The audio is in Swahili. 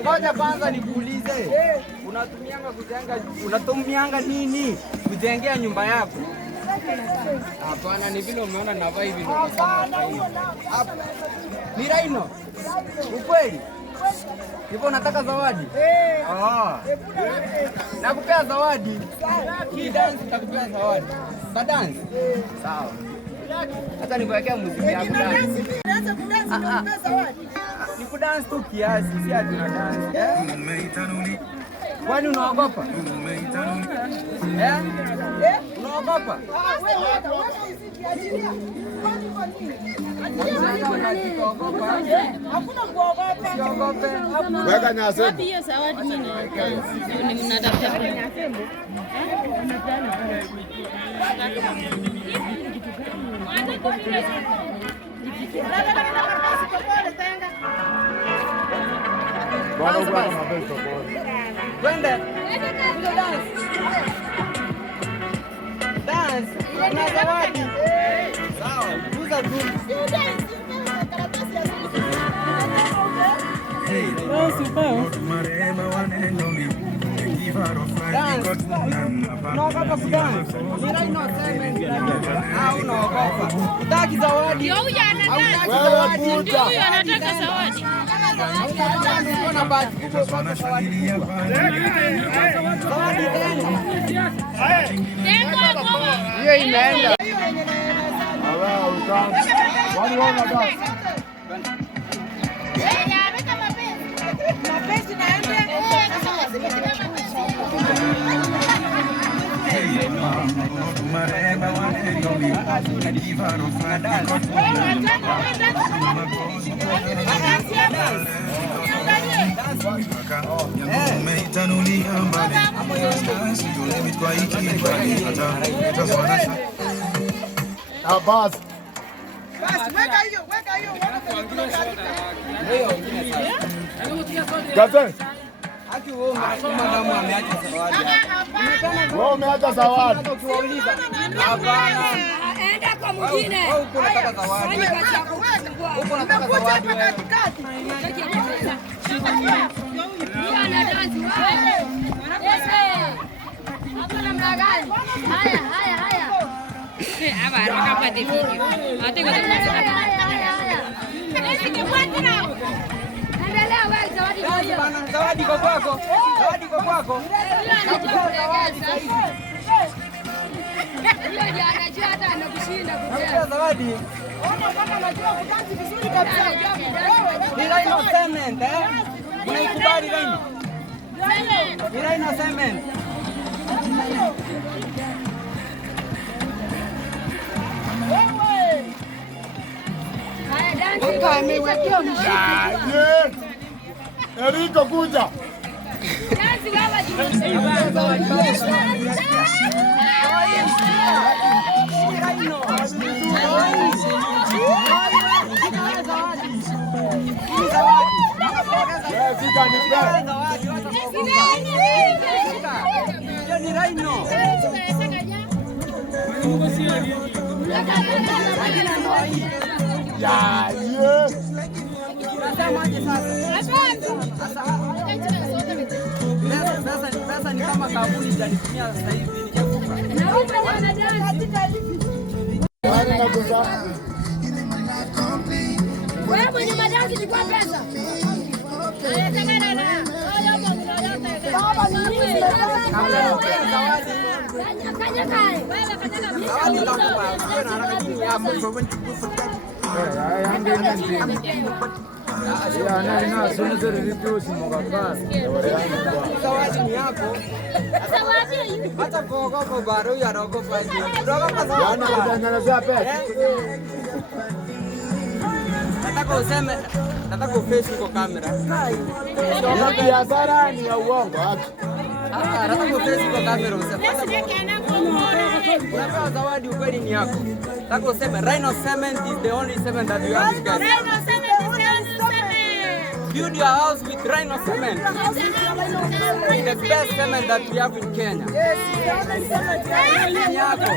Ngoja kwanza nikuulize. Unatumianga nini kujengea nyumba yako? Hapana, ni vile umeona navaa hivi ndio unasema ni Rhino. Ukweli? Hivyo unataka zawadi? Nakupea zawadi. Hii dance nitakupea zawadi. Ba dance? Sawa. Hata nikuwekea muziki yako dance. Ni kudance tu kiasi, si ati na dance. Kwani unaogopa? Unaogopa? Hakuna kuogopa. Weka Nyasembo. Hiyo zawadi mimi ni mnatafuta Nyasembo. Twende. Dance. Na zawadi. Sawa, tuza tu. Unaogopa kudance? Ni Rhino Cement. Unaogopa. Utaki zawadi? Huyu anataka zawadi. Huyu anataka zawadi. Kuna bahati kubwa kwa zawadi. Hiyo inaenda. Wani wana basi. Mapenzi naende. Basi. Weka hiyo. Gaze. Haki wewe unasema kama ameacha zawadi. Wewe umeacha zawadi. Hapana. Enda kwa mwingine. Wewe uko unataka zawadi. Uko unataka zawadi wewe. Zawadi kwa kwako. Zawadi kwa kwako. Zawadi. Ni Rhino Cement, unaikubali Rhino? Ni Rhino Cement. Eriko kuja. Ni Rhino. Sasa ni kama kampuni janitumia sasa hivi nijakupa. Wewe mwenye madangi ni kwa pesa. Baba ni nini? Kanya kai. Wewe kanyaga mimi. Zawadi ni yako. Hata kuogopa bado yaogopa hivi. Unaogopa zawadi. Nataka uface kwa kamera. Ndio biashara ni ya uongo hapa. Nataka uface kwa kamera useme. Unataka zawadi ukweli ni yako. Nataka useme Rhino Cement is the only cement that you have to get. Rhino Cement is the only cement. Build your house with Rhino Cement. It's the best cement that we have in Kenya. Yes, it's the only cement. Ni yako.